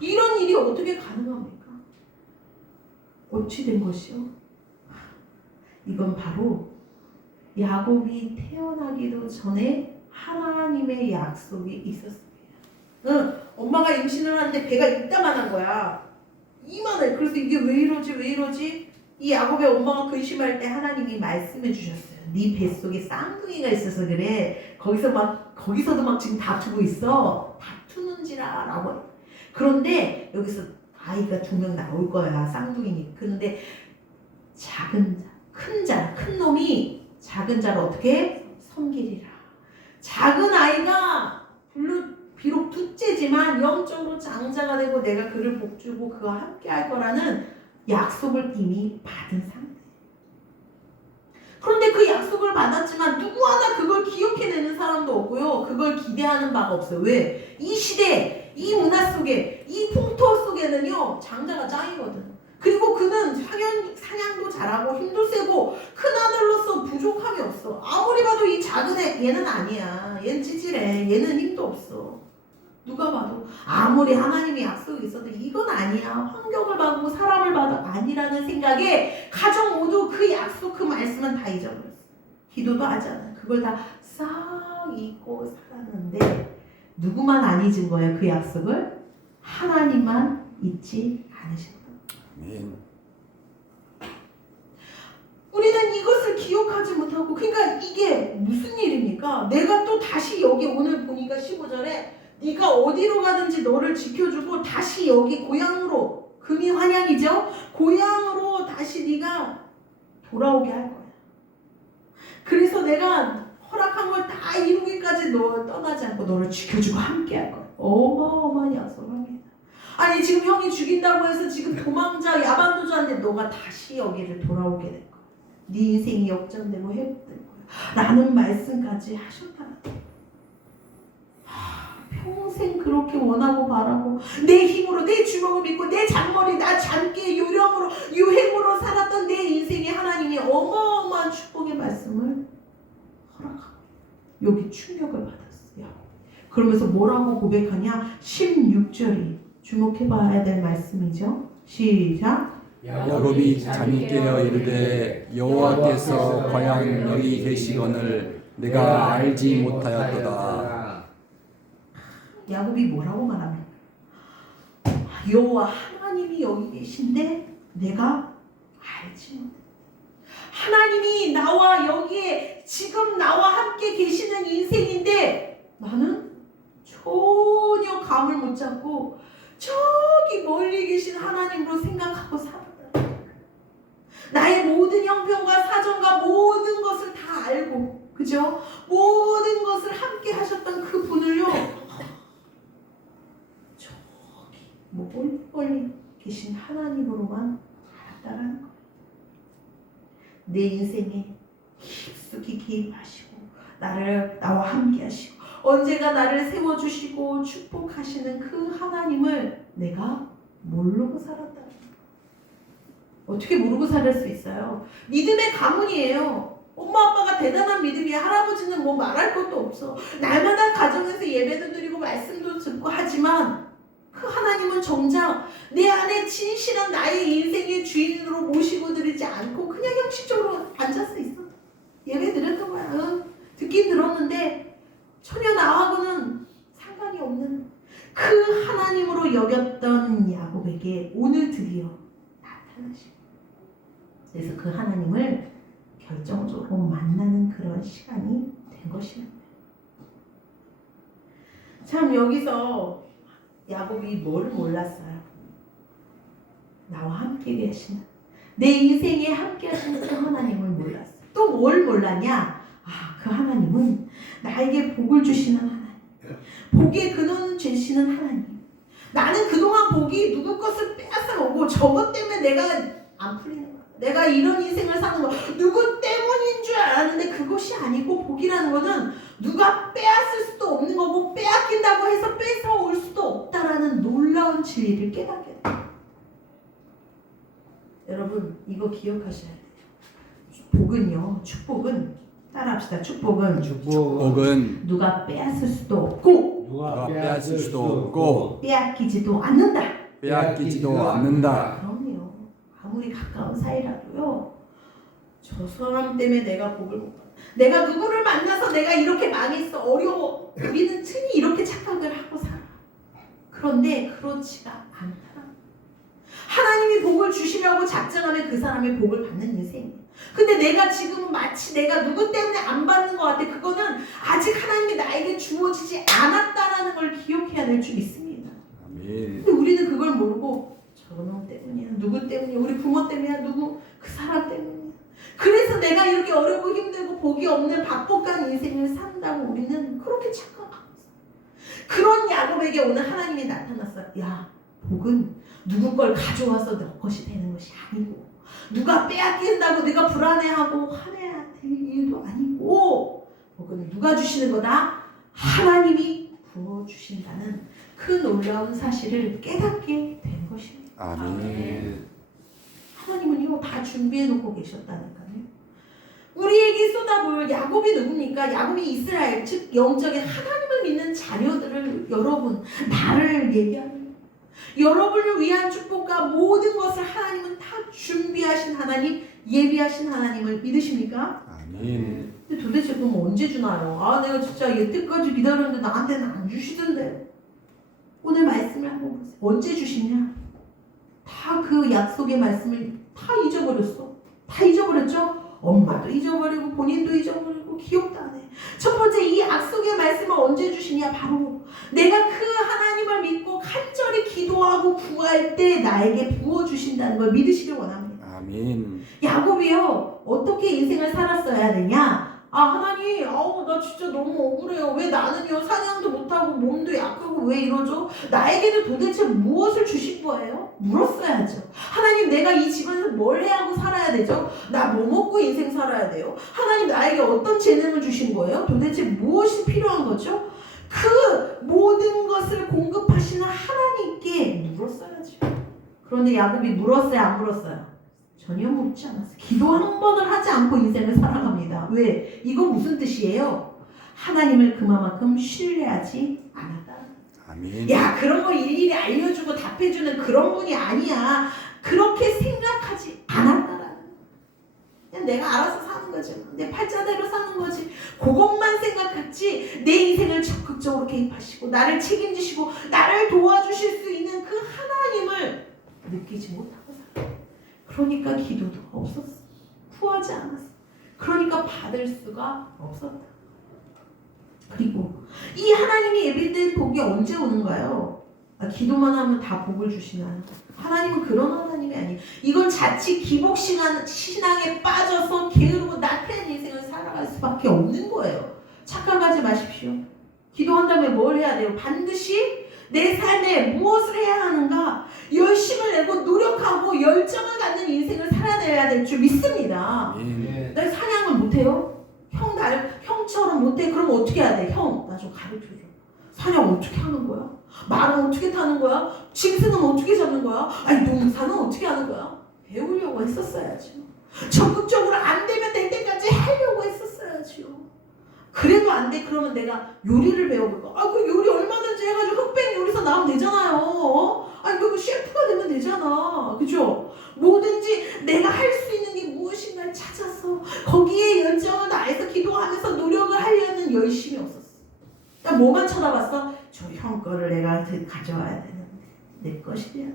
이런 일이 어떻게 가능합니까? 어찌 된 것이요? 이건 바로 야곱이 태어나기도 전에 하나님의 약속이 있었습니다. 엄마가 임신을 하는데 배가 이따만한 거야. 이만해. 그래서 이게 왜 이러지? 이 야곱의 엄마가 근심할 때 하나님이 말씀해 주셨어요. 네 뱃속에 쌍둥이가 있어서 그래. 거기서도 막 지금 다투고 있어. 다투는지라 라고. 그런데 여기서 아이가 2명 나올 거야. 쌍둥이니. 그런데 작은 자, 큰 놈이 작은 자를 어떻게 섬기리라. 작은 아이가 비록 둘째지만 영적으로 장자가 되고 내가 그를 복주고 그와 함께 할 거라는 약속을 이미 받은 상태. 그런데 그 약속을 받았지만 누구 하나 그걸 기억해내는 사람도 없고요. 그걸 기대하는 바가 없어요. 왜? 이 시대, 이 문화 속에, 이 풍토 속에는요. 장자가 짱이거든. 그리고 그는 사냥도 잘하고 힘도 세고 큰아들로서 부족함이 없어. 아무리 봐도 이 작은 애 얘는 아니야. 얘는 찌질해. 얘는 힘도 없어. 누가 봐도 아무리 하나님의 약속이 있어도 이건 아니야. 환경을 봐도 사람을 봐도 아니라는 생각에 가정 모두 그 약속 그 말씀은 다 잊어버렸어. 기도도 하지 않아. 그걸 다 싹 잊고 살았는데 누구만 안 잊은 거예요? 그 약속을? 하나님만 잊지 않으신 거예요. 우리는 이것을 기억하지 못하고 그러니까 이게 무슨 일입니까? 내가 또 다시 여기 오늘 보니까 15절에 네가 어디로 가든지 너를 지켜주고 다시 여기 고향으로, 금이 환양이죠. 고향으로 다시 네가 돌아오게 할 거야. 그래서 내가 허락한 걸 다 이루기까지 너 떠나지 않고 너를 지켜주고 함께 할 거야. 어마어마한 약속합니다. 아니 지금 형이 죽인다고 해서 지금 도망자 야반도주한테 너가 다시 여기를 돌아오게 될 거야. 네 인생이 역전되고 회복될 거야. 라는 말씀까지 하셨다. 평생 그렇게 원하고 바라고 내 힘으로 내 주먹을 믿고 내 잔머리 나 잔깨 요령으로 유행으로 살았던 내 인생에 하나님이 어마어마한 축복의 말씀을 허락하고 여기 충격을 받았어요. 그러면서 뭐라고 고백하냐? 16절이 주목해봐야 될 말씀이죠. 시작. 야곱이 잠이 깨어 이르되 여호와께서 과연 여기 계시거늘 내가 알지 못하였도다. 야곱이 뭐라고 말합니까? 여호와 하나님이 여기 계신데 내가 알지 못해. 하나님이 나와 여기에 지금 나와 함께 계시는 인생인데 나는 전혀 감을 못 잡고 저기 멀리 계신 하나님으로 생각하고 살았다. 나의 모든 형편과 사정과 모든 것을 다 알고, 그죠? 모든 것을 함께 하셨던 그 분을요, 저기 멀리 계신 하나님으로만 알았다라는 거예요. 내 인생에 깊숙이 개입하시고 나와 함께 하시고 언제가 나를 세워주시고 축복하시는 그 하나님을 내가 모르고 살았다. 어떻게 모르고 살 수 있어요? 믿음의 가문이에요. 엄마 아빠가 대단한 믿음이야. 할아버지는 뭐 말할 것도 없어. 날마다 가정에서 예배도 드리고 말씀도 듣고 하지만 그 하나님은 정작 내 안에 진실한 나의 인생의 주인으로 모시고 드리지 않고 그냥 형식적으로 앉아서 있어. 예배 드렸던 거야. 응? 듣긴 들었는데 전혀 나하고는 상관이 없는 그 하나님으로 여겼던 야곱에게 오늘 드디어 나타나시고, 그래서 그 하나님을 결정적으로 만나는 그런 시간이 된 것입니다. 참 여기서 야곱이 뭘 몰랐어요? 나와 함께 계시는 내 인생에 함께 하시는 그 하나님을 몰랐어요. 또 뭘 몰랐냐? 그 하나님은 나에게 복을 주시는 하나님, 복의 근원 되시는 하나님. 나는 그동안 복이 누구 것을 빼앗아오고 저것 때문에 내가 안 풀리는 거야. 내가 이런 인생을 사는 거 누구 때문인 줄 알았는데 그것이 아니고, 복이라는 거는 누가 빼앗을 수도 없는 거고 빼앗긴다고 해서 뺏어올 수도 없다라는 놀라운 진리를 깨닫게 돼요. 여러분 이거 기억하셔야 돼요. 복은요, 축복은 따라합시다. 축복은 누가 빼앗을 수도 없고 누가 빼앗을 수도 없고 빼앗기지도 않는다. 그럼요. 아무리 가까운 사이라도요, 저 사람 때문에 내가 복을 못 받아. 내가 누구를 만나서 내가 이렇게 망했어, 어려워. 우리는 흔히 이렇게 착각을 하고 살아. 그런데 그렇지가 않다. 하나님이 복을 주시려고 작정하면 그 사람의 복을 받는 인생이에요. 근데 내가 지금은 마치 내가 누구 때문에 안 받는 것 같아. 그거는 아직 하나님이 나에게 주어지지 않았다라는 걸 기억해야 될 줄 믿습니다. 아멘. 근데 우리는 그걸 모르고 저놈 때문이야, 누구 때문이야, 우리 부모 때문이야, 누구 그 사람 때문이야. 그래서 내가 이렇게 어렵고 힘들고 복이 없는 박복한 인생을 산다고 우리는 그렇게 착각하고 있어. 그런 야곱에게 오늘 하나님이 나타났어. 야, 복은 누구 걸 가져와서 너 것이 되는 것이 아니고, 누가 빼앗긴다고 내가 불안해하고 화내야 될 이유도 아니고, 복은 누가 주시는 거다? 하나님이 부어주신다는 그 놀라운 사실을 깨닫게 된 것입니다. 아멘. 하나님은요, 다 준비해 놓고 계셨다니까요. 우리에게 쏟아부을 야곱이 누굽니까? 야곱이 이스라엘, 즉 영적인 하나님을 믿는 자녀들을, 여러분, 나를 얘기합니다. 여러분을 위한 축복과 모든 것을 하나님은 다 준비하신 하나님, 예비하신 하나님을 믿으십니까? 아멘. 근데 도대체 그럼 언제 주나요? 내가 진짜 여태까지 기다렸는데 나한테는 안 주시던데. 오늘 말씀을 한번 보세요. 언제 주시냐? 다 그 약속의 말씀을 다 잊어버렸어. 다 잊어버렸죠? 엄마도 잊어버리고 본인도 잊어버리고 기억도 안 해. 첫 번째, 이 약속의 말씀을 언제 주시냐? 바로 내가 그 하나님을 믿고 간절히 기도하고 구할 때 나에게 부어주신다는 걸 믿으시길 원합니다. 아멘. 야곱이요, 어떻게 인생을 살았어야 되냐? 하나님, 나 진짜 너무 억울해요. 왜 나는요, 사냥도 못하고 몸도 약하고 왜 이러죠? 나에게는 도대체 무엇을 주실 거예요? 물었어야죠. 하나님, 내가 이 집안에서 뭘 해야 하고 살아야 되죠? 나 뭐 먹고 인생 살아야 돼요? 하나님, 나에게 어떤 재능을 주신 거예요? 도대체 무엇이 필요한 거죠? 그 모든 것을 공급하시는 하나님께 물었어야죠. 그런데 야곱이 물었어요, 안 물었어요? 전혀 묻지 않았어요. 기도 한 번을 하지 않고 인생을 살아갑니다. 왜? 이건 무슨 뜻이에요? 하나님을 그만큼 신뢰하지 않았다. 아멘. 야, 그런 거 일일이 알려주고 답해주는 그런 분이 아니야. 그렇게 생각하지 않았다라는. 그냥 내가 알아서 사는 거지. 내 팔자대로 사는 거지. 그것만 생각했지. 내 인생을 적극적으로 개입하시고 나를 책임지시고 나를 도와주실 수 있는 그 하나님을 느끼지 못하고 살아. 그러니까 기도도 없었어. 구하지 않았어. 그러니까 받을 수가 없었다. 그리고 이 하나님이 예비된 복이 언제 오는가요? 기도만 하면 다 복을 주시나요? 하나님은 그런 하나님이 아니에요. 이건 자칫 기복 신앙에 빠져서 게으르고 나태한 인생을 살아갈 수밖에 없는 거예요. 착각하지 마십시오. 기도한 다음에 뭘 해야 돼요? 반드시 내 삶에 무엇을 해야 하는가? 열심을 내고 노력하고 열정을 갖는 인생을 살아내야 될 줄 믿습니다. 아멘. 나 사냥을 못해요? 형처럼 못해? 그럼 어떻게 해야 돼? 형, 나 좀 가르쳐줘. 사냥 어떻게 하는 거야? 말은 어떻게 타는 거야? 짐승은 어떻게 잡는 거야? 농사는 어떻게 하는 거야? 배우려고 했었어야죠. 적극적으로 안 되면 될 때까지 하려고 했었어야죠. 그래도 안 돼. 그러면 내가 요리를 배워볼까? 그 요리 얼마든지 해가지고 흑백 요리사 나오면 되잖아요. 그 셰프가 되면 되잖아. 그죠? 뭐든지 내가 할 수 있는 게 무엇인가를 찾아서 거기에 열정을 다해서 기도하면서 노력을 하려는 열심이 없었어. 뭐만 쳐다봤어? 저 형 거를 내가 가져와야 되는데 내 것이야.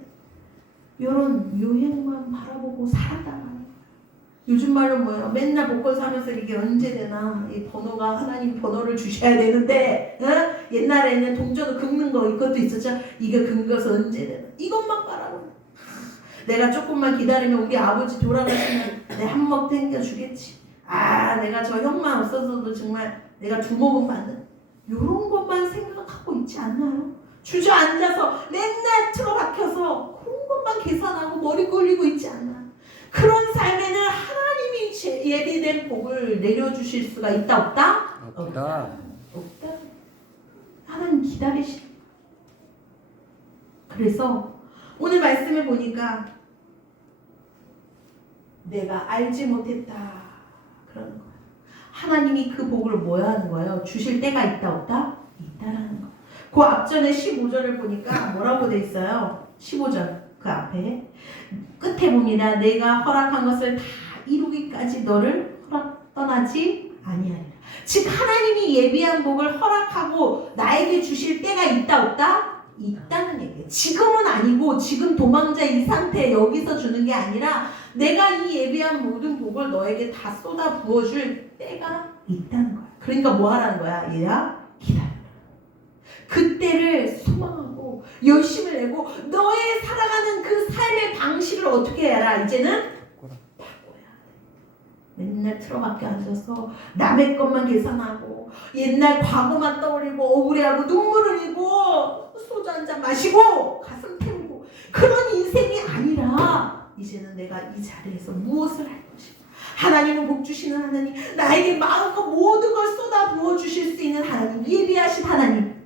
이런 유행만 바라보고 살아가는 거야. 요즘 말로 뭐예요? 맨날 복권 사면서 이게 언제 되나? 이 번호가 하나님 번호를 주셔야 되는데, 옛날에는 동전을 긁는 거 이것도 있었죠. 이거 긁어서 언제 되나? 이것만 바라보고. 내가 조금만 기다리면 우리 아버지 돌아가시면 내 한 먹 땡겨주겠지. 내가 저 형만 없어서도 정말 내가 두 먹은 받는 이런 것만 생각하고 있지 않나요? 주저앉아서 맨날 틀어박혀서 그런 것만 계산하고 머리 굴리고 있지 않나? 그런 삶에는 하나님이 예비된 복을 내려주실 수가 있다 없다? 없다. 없다. 하나님 기다리시. 그래서 오늘 말씀을 보니까 내가 알지 못했다 그러는 거예요. 하나님이 그 복을 뭐야 하는 거예요? 주실 때가 있다 없다? 있다라는 거예요. 그 앞전에 15절을 보니까 뭐라고 돼 있어요? 15절 그 앞에 끝에 봅니다. 내가 허락한 것을 다 이루기까지 너를 떠나지 아니하리라. 즉 하나님이 예비한 복을 허락하고 나에게 주실 때가 있다 없다? 있다는 얘기예요. 지금은 아니고 지금 도망자 이 상태 여기서 주는 게 아니라 내가 이 예비한 모든 복을 너에게 다 쏟아 부어줄 때가 있다는 거야. 그러니까 뭐 하라는 거야? 얘야 기다려. 그때를 소망하고 열심을 내고 너의 살아가는 그 삶의 방식을 어떻게 해라? 이제는 바꿔야 돼. 맨날 틀어박혀 앉아서 남의 것만 계산하고 옛날 과거만 떠올리고 억울해하고 눈물 흘리고 소주 한잔 마시고 가슴 태우고 그런 인생이 아니라 이제는 내가 이 자리에서 무엇을 할 것인가? 하나님은 복 주시는 하나님, 나에게 마음껏 모든 걸 쏟아 부어 주실 수 있는 하나님, 예비하신 하나님.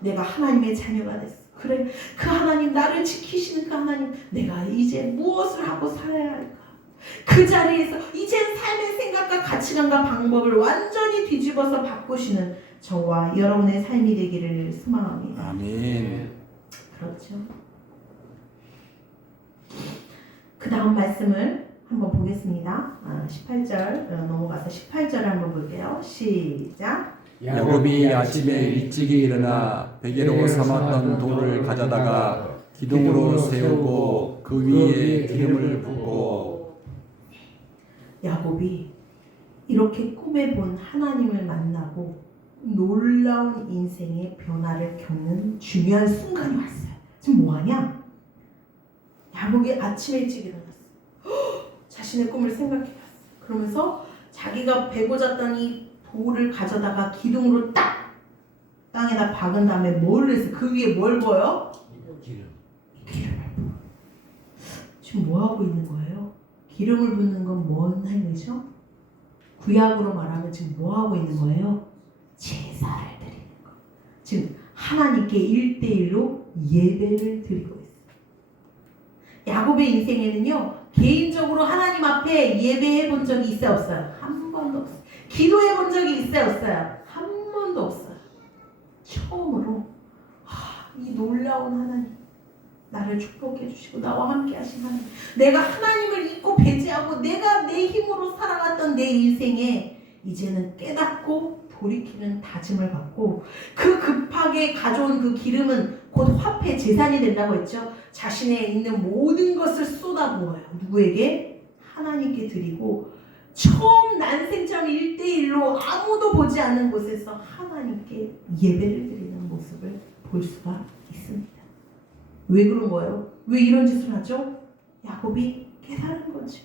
내가 하나님의 자녀가 됐어. 그래, 그 하나님, 나를 지키시는 그 하나님, 내가 이제 무엇을 하고 살아야 할까? 그 자리에서 이젠 삶의 생각과 가치관과 방법을 완전히 뒤집어서 바꾸시는 저와 여러분의 삶이 되기를 소망합니다. 아멘. 그렇죠. 그 다음 말씀을 한번 보겠습니다. 18절 넘어가서 18절을 한번 볼게요. 시작. 야곱이 아침에 일찍이 일어나 베개로 삼았던 돌을 가져다가 기둥으로 세우고 그 위에 기름을 붓고. 야곱이 이렇게 꿈에 본 하나님을 만나고 놀라운 인생의 변화를 겪는 중요한 순간이 왔어요. 지금 뭐하냐? 야곱이 아침 일찍 일어났어. 자신의 꿈을 생각해봤어. 그러면서 자기가 베고 잤던 이 돌을 가져다가 기둥으로 딱 땅에다 박은 다음에 뭘 해서 그 위에 뭘 부어요? 기름을 부어. 지금 뭐 하고 있는 거예요? 기름을 붓는 건 뭔 행위죠? 구약으로 말하면 지금 뭐 하고 있는 거예요? 제사를 드리는 거. 지금 하나님께 1대1로 예배를 드리고 있어요. 야곱의 인생에는요, 개인적으로 하나님 앞에 예배해 본 적이 있어요, 없어요? 한 번도 없어요. 기도해 본 적이 있어요, 없어요? 한 번도 없어요. 처음으로 이 놀라운 하나님, 나를 축복해 주시고 나와 함께 하신 하나님, 내가 하나님을 잊고 배제하고 내가 내 힘으로 살아갔던 내 인생에 이제는 깨닫고 돌이키는 다짐을 받고, 그 급하게 가져온 그 기름은 곧 화폐 재산이 된다고 했죠. 자신에 있는 모든 것을 쏟아부어요. 누구에게? 하나님께 드리고, 처음 난생처럼 1대1로 아무도 보지 않는 곳에서 하나님께 예배를 드리는 모습을 볼 수가 있습니다. 왜 그런 거예요? 왜 이런 짓을 하죠? 야곱이 깨달은 거죠.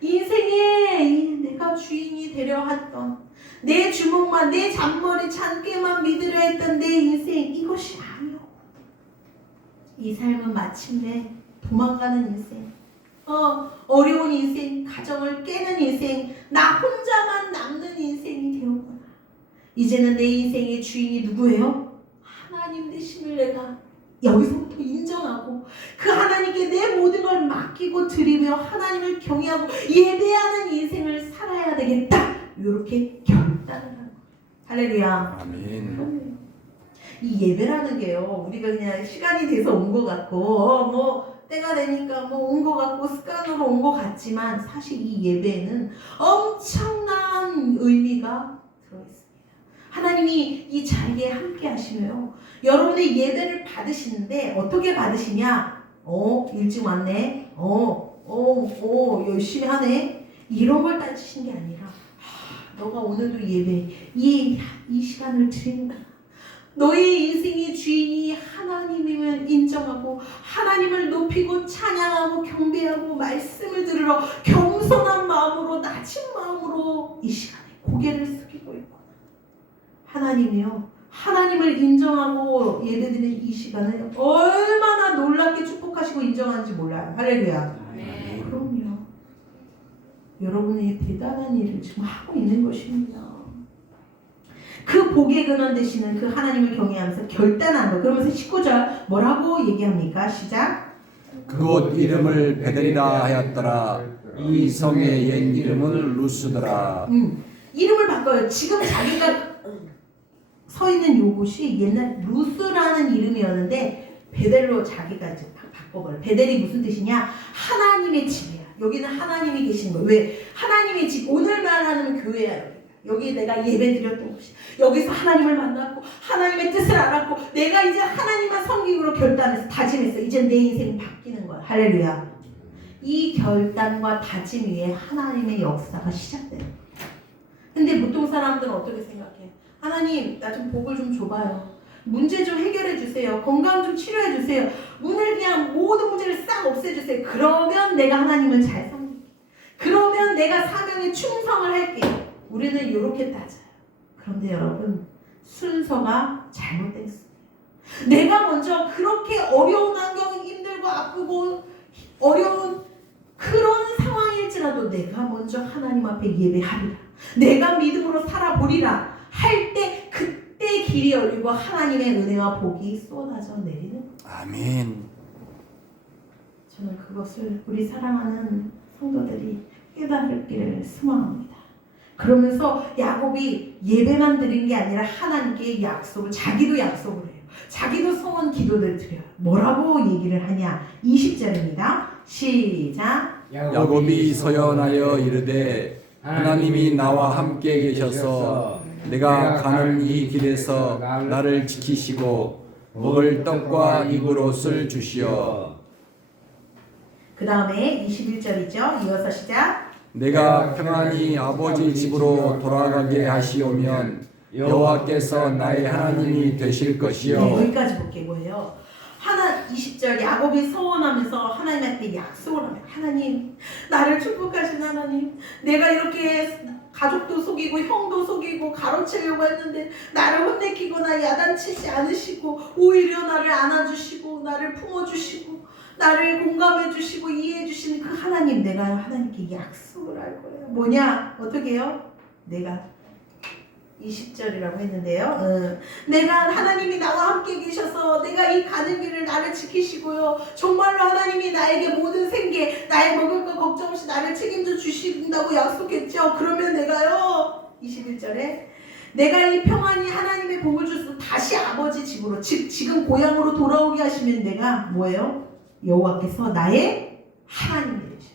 인생에 내가 주인이 되려 했던, 내 주먹만, 내 잔머리 잔꾀만 믿으려 했던 내 인생, 이것이 아니오. 이 삶은 마침내 도망가는 인생, 어려운 인생, 가정을 깨는 인생, 나 혼자만 남는 인생이 되었구나. 이제는 내 인생의 주인이 누구예요? 하나님 되심을 내가 여기서부터 인정하고, 그 하나님께 내 모든 걸 맡기고 드리며 하나님을 경외하고 예배하는 인생을 살아야 되겠다, 이렇게 결단을 하는 거예요. 할렐루야. 아멘. 이 예배라는 게요, 우리가 그냥 시간이 돼서 온 것 같고 때가 되니까 온 것 같고 습관으로 온 것 같지만, 사실 이 예배에는 엄청난 의미가 들어있습니다. 하나님이 이 자리에 함께 하시며요, 여러분의 예배를 받으시는데 어떻게 받으시냐? 일찍 왔네, 열심히 하네, 이런 걸 따지신 게 아니라, 너가 오늘도 예배, 이 시간을 드린다, 너의 인생의 주인이 하나님임을 인정하고 하나님을 높이고 찬양하고 경배하고 말씀을 들으러 겸손한 마음으로, 낮은 마음으로 이 시간에 고개를 숙이고 있구나. 하나님이요, 하나님을 인정하고 예배드리는 이 시간을 얼마나 놀랍게 축복하시고 인정하는지 몰라요. 할렐루야. 네. 그럼요. 여러분이 대단한 일을 지금 하고 있는 것입니다. 그 복의 근원 되시는 그 하나님을 경외하면서 결단한 거. 그러면서 19절 뭐라고 얘기합니까? 시작. 그곳 이름을 베델이라 하였더라. 이 성의 옛 이름은 루스더라. 이름을 바꿔요. 지금 자기가 서 있는 요곳이 옛날 루스라는 이름이었는데 베델로 자기가 이제 바꿔버려. 베델이 무슨 뜻이냐? 하나님의 집이야. 여기는 하나님이 계신 거예요. 왜? 하나님의 집, 오늘 말하는 교회야. 여기 내가 예배 드렸던 곳이, 여기서 하나님을 만났고 하나님의 뜻을 알았고 내가 이제 하나님만 섬기기로 결단해서 다짐했어. 이제 내 인생이 바뀌는 거야. 할렐루야. 이 결단과 다짐 위에 하나님의 역사가 시작돼요. 근데 보통 사람들은 어떻게 생각해? 하나님, 나 좀 복을 좀 줘봐요. 문제 좀 해결해 주세요. 건강 좀 치료해 주세요. 오늘 그냥 모든 문제를 싹 없애주세요. 그러면 내가 하나님을 잘 섬길게. 그러면 내가 사명에 충성을 할게요. 우리는 이렇게 따져요. 그런데 여러분, 순서가 잘못됐습니다. 내가 먼저 그렇게 어려운 환경이 힘들고 아프고 어려운 그런 상황일지라도 내가 먼저 하나님 앞에 예배하리라, 내가 믿음으로 살아보리라 할 때, 그때 길이 열리고 하나님의 은혜와 복이 쏟아져 내리는 거예요. 아멘. 저는 그것을 우리 사랑하는 성도들이 깨달기를 소망합니다. 그러면서 야곱이 예배만 드린 게 아니라 하나님께 약속을, 자기도 약속을 해요. 자기도 소원 기도를 드려요. 뭐라고 얘기를 하냐? 20절입니다. 시작. 야곱이 서연하여 이르되 하나님이 나와 함께 계셔서 내가 가는 이 길에서 나를 지키시고 먹을 떡과 입을 옷을 주시어. 그 다음에 21절이죠. 이어서 시작. 내가 평안히 아버지 집으로 돌아가게 하시오면 여호와께서 나의 하나님이 되실 것이요. 여기까지 볼게요. 뭐예요? 20절 야곱이 서원하면서 하나님한테 약속을 하면 하나님 나를 축복하신 하나님 내가 이렇게 가족도 속이고 형도 속이고 가로채려고 했는데 나를 혼내키거나 야단치지 않으시고 오히려 나를 안아주시고 나를 품어주시고 나를 공감해주시고 이해해주시는 그 하나님 내가 하나님께 약속을 할 거예요. 뭐냐? 어떻게 해요? 내가 20절이라고 했는데요. 내가 하나님이 나와 함께 계셔서 내가 이 가는 길을 나를 지키시고요. 정말로 하나님이 나에게 모든 생계, 나의 먹을 것 걱정 없이 나를 책임져 주신다고 약속했죠. 그러면 내가요. 21절에 내가 이 평안히 하나님의 복을 주셔서 다시 아버지 집으로 즉 지금 고향으로 돌아오게 하시면 내가 뭐예요? 여호와께서 나의 하나님이 되셔.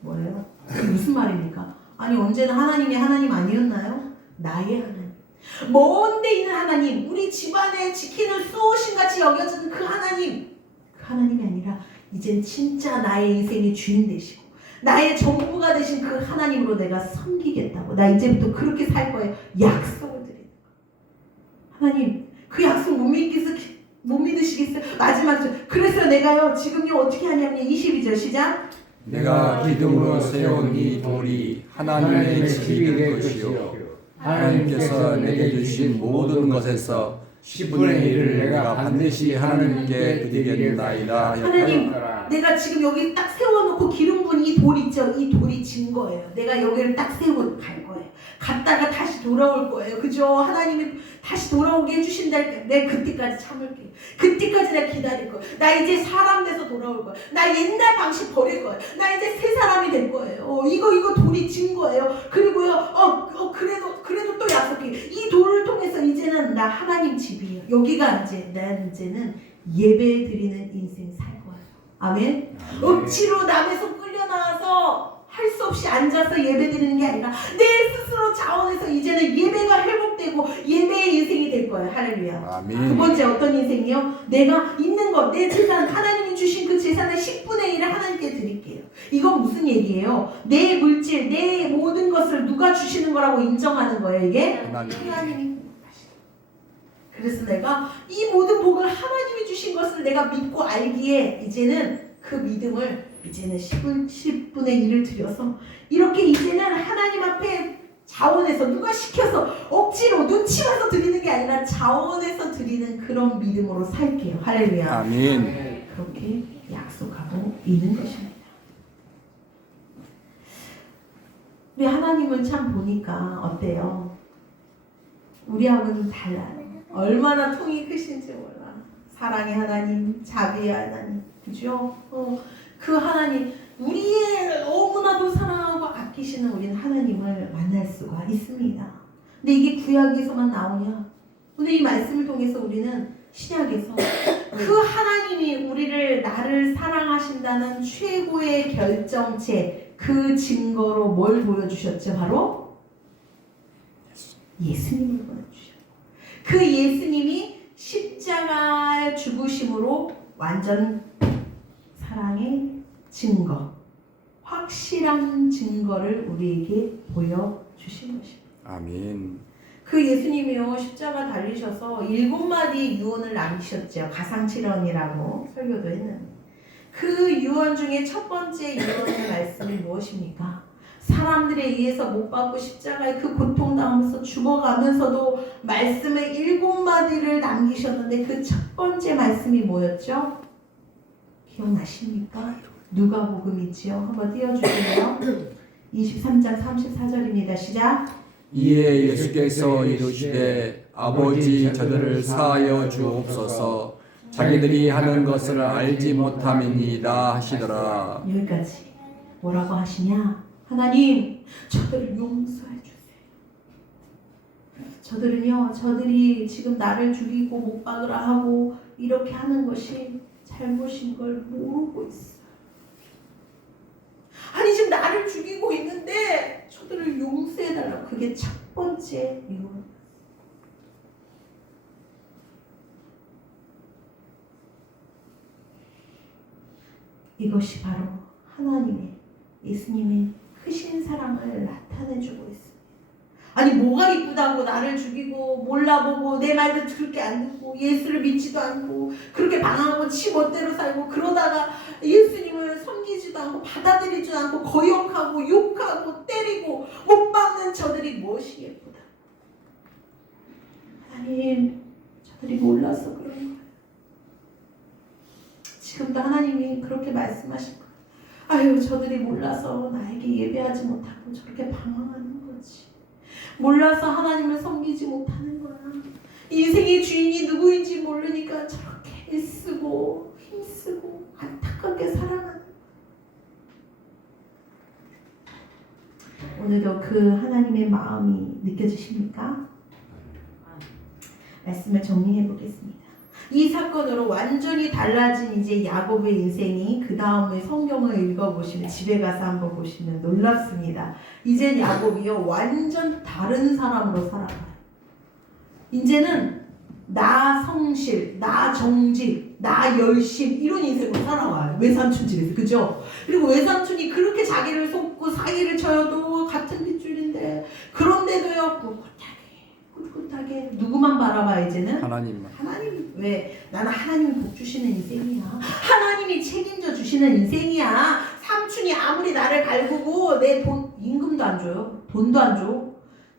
뭐예요? 무슨 말입니까? 아니 언제나 하나님이 하나님 아니었나요? 나의 하나님 먼 데 있는 하나님 우리 집안에 지키는 수호신같이 여겨지는 그 하나님이 아니라 이젠 진짜 나의 인생의 주인 되시고 나의 전부가 되신 그 하나님으로 내가 섬기겠다고 나 이제부터 그렇게 살 거예요. 약속을 드리는 거예요. 하나님 그 약속 못 믿으시겠어요? 마지막으로 그래서 내가요 지금요 어떻게 하냐면 22절 시작 내가 기둥으로 세운 이 돌이 하나님의 집이 될 것이요 하나님께서 내게 주신 모든 것에서 10분의 1을 내가 반드시 하나님께 드리겠나이다. 하나님 내가 지금 여기 딱 세워놓고 기름 부은 이 돌 있죠? 이 돌이 진 거예요. 내가 여기를 딱 세우고 갈 거예요. 갔다가 다시 돌아올 거예요. 그죠? 하나님이 다시 돌아오게 해주신다. 내가 그때까지 참을게요. 그때까지 내가 기다릴 거예요. 나 이제 사람 돼서 돌아올 거예요. 나 옛날 방식 버릴 거예요. 나 이제 새 사람이 될 거예요. 이거 돌이 진 거예요. 그리고요. 그래도 또 약속해. 이 돌을 통해서 이제는 나 하나님 집이에요. 여기가 이제는 예배 드리는 인생 살 거예요. 아멘. 억지로 남의 손 끌려 나와서 할 수 없이 앉아서 예배 드리는 게 아니라 내 스스로 자원해서 이제는 예배가 회복되고 예배의 인생이 될 거예요. 할렐루야. 아멘. 두 번째 어떤 인생이요? 내가 있는 것, 내 재산, 하나님이 주신 그 재산의 10분의 1을 하나님께 드릴게요. 이건 무슨 얘기예요? 내 물질, 내 모든 것을 누가 주시는 거라고 인정하는 거예요. 이게 하나님이. 그래서 내가 이 모든 복을 하나님이 주신 것을 내가 믿고 알기에 이제는 그 믿음을 이제는 10분의 1을 드려서 이렇게 이제는 하나님 앞에 자원해서 누가 시켜서 억지로 눈치 봐서 드리는 게 아니라 자원해서 드리는 그런 믿음으로 살게요. 할렐루야. 아멘. 그렇게 약속하고 있는 것입니다. 우리 하나님은 참 보니까 어때요? 우리하고는 달라요. 얼마나 통이 크신지 몰라. 사랑의 하나님, 자비의 하나님, 그죠? 그 하나님, 우리의 너무나도 사랑하고 아끼시는 우리는 하나님을 만날 수가 있습니다. 근데 이게 구약에서만 나오냐? 오늘 이 말씀을 통해서 우리는 신약에서 그 하나님이 나를 사랑하신다는 최고의 결정체, 그 증거로 뭘 보여주셨죠? 바로 예수님을 보여주셨고 그 예수님이 십자가의 죽으심으로 완전 사랑의 증거, 확실한 증거를 우리에게 보여주신 것입니다. 아멘. 그 예수님이요 십자가 달리셔서 7마디 유언을 남기셨죠. 가상칠언이라고 설교도 했는데 그 유언 중에 첫 번째 유언의 말씀이 무엇입니까? 사람들에 의해서 못 받고 십자가에 그 고통당하면서 죽어가면서도 말씀의 7마디를 남기셨는데 그 첫 번째 말씀이 뭐였죠? 기억나십니까? 누가복음이지요. 한번 띄워주세요. 23장 34절입니다. 시작. 이에 예수께서 이르시되 아버지 저들을 사하여 주옵소서 자기들이 하는 것을 알지 못함이니이다 하시더라. 여기까지 뭐라고 하시냐? 하나님 저들을 용서해 주세요. 저들이 지금 나를 죽이고 못 박으라 하고 이렇게 하는 것이 잘못인 걸 모르고 있어요. 아니 지금 나를 죽이고 있는데 저들을 용서해달라고. 그게 첫 번째 유언. 이것이 바로 하나님의 예수님의 크신 사랑을 나타내주고 있습니다. 아니 뭐가 이쁘다고 나를 죽이고 몰라보고 내 말도 그렇게 안 듣고 예수를 믿지도 않고 그렇게 방황하고 지 멋대로 살고 그러다가 예수님을 섬기지도 않고 받아들이지도 않고 거역하고 욕하고 때리고 못 박는 저들이 무엇이 예쁘다. 하나님 저들이 몰라서 그런 거예요. 지금도 하나님이 그렇게 말씀하실 거예요. 아유 저들이 몰라서 나에게 예배하지 못하고 저렇게 방황하는 거지. 몰라서 하나님을 섬기지 못하는 거야. 인생의 주인이 누구인지 모르니까 저렇게 애쓰고 힘쓰고 안타깝게 살아가는. 오늘도 그 하나님의 마음이 느껴지십니까? 말씀을 정리해 보겠습니다. 이 사건으로 완전히 달라진 이제 야곱의 인생이 그 다음에 성경을 읽어보시면 집에 가서 한번 보시면 놀랍습니다. 이젠 야곱이요 완전 다른 사람으로 살아가요. 이제는 나 성실, 나 정직, 나 열심 이런 인생으로 살아와요. 외삼촌 집에서 그죠? 그리고 외삼촌이 그렇게 자기를 속고 사기를 쳐도 같은 핏줄인데 그런데도요 꿋꿋하게 누구만 바라봐 이제는? 하나님만. 하나님. 왜? 나는 하나님이 복 주시는 인생이야. 하나님이 책임져 주시는 인생이야. 삼촌이 아무리 나를 갈구고 내 돈 임금도 안 줘요. 돈도 안 줘.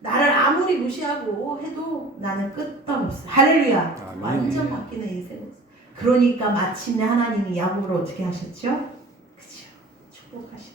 나를 아무리 무시하고 해도 나는 끄떡없어. 할렐루야. 아멘. 완전 바뀌는 인생이었어. 그러니까 마침내 하나님이 야곱을 어떻게 하셨죠? 그죠? 축복하셨지.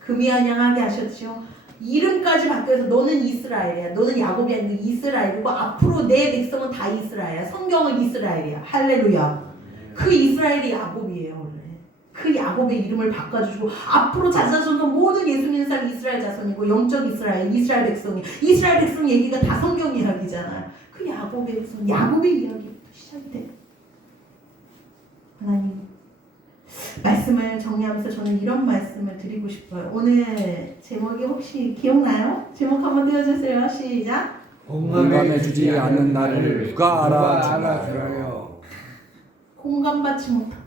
금이환영하게 하셨죠. 이름까지 바뀌어서 너는 이스라엘이야. 너는 야곱이 아니고 이스라엘이고 앞으로 내 백성은 다 이스라엘이야. 성경은 이스라엘이야. 할렐루야. 그 이스라엘이 야곱이에요. 원래. 그 야곱의 이름을 바꿔주시고 앞으로 자자손손 모든 예수 믿는 사람 이스라엘 자손이고 영적 이스라엘, 이스라엘 백성이 이스라엘 백성 얘기가 다 성경 이야기잖아요. 그 야곱의 백성, 야곱의 이야기부터 시작이 돼요. 하나님 말씀을 정리하면서 저는 이런 말씀을 드리고 싶어요. 오늘 제목이 혹시 기억나요? 제목 한번 띄워주세요. 시작. 공감해주지 않는 나를 누가 알아주나요? 공감받지 못하고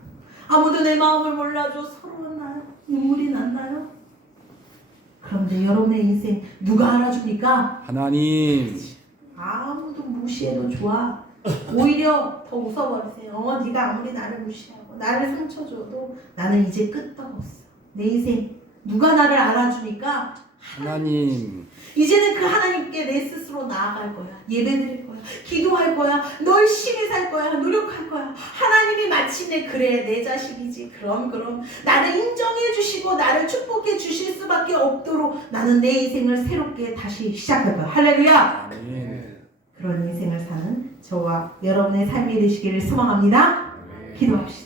아무도 내 마음을 몰라줘. 서러웠나요? 눈물이 났나요? 그런데 여러분의 인생 누가 알아줍니까? 하나님. 아무도 무시해도 좋아. 오히려 더 웃어버리세요. 네가 아무리 나를 무시하고 나를 상처 줘도 나는 이제 끄떡없어. 내 인생 누가 나를 알아주니까? 하나님. 이제는 그 하나님께 내 스스로 나아갈 거야. 예배드릴 거야. 기도할 거야. 열심히 살 거야. 노력할 거야. 하나님이 마침내 그래 내 자식이지. 그럼 나를 인정해 주시고 나를 축복해 주실 수밖에 없도록 나는 내 인생을 새롭게 다시 시작할 거야. 할렐루야. 아멘. 그런 인생을 사는 저와 여러분의 삶이 되시기를 소망합니다. 기도합시다.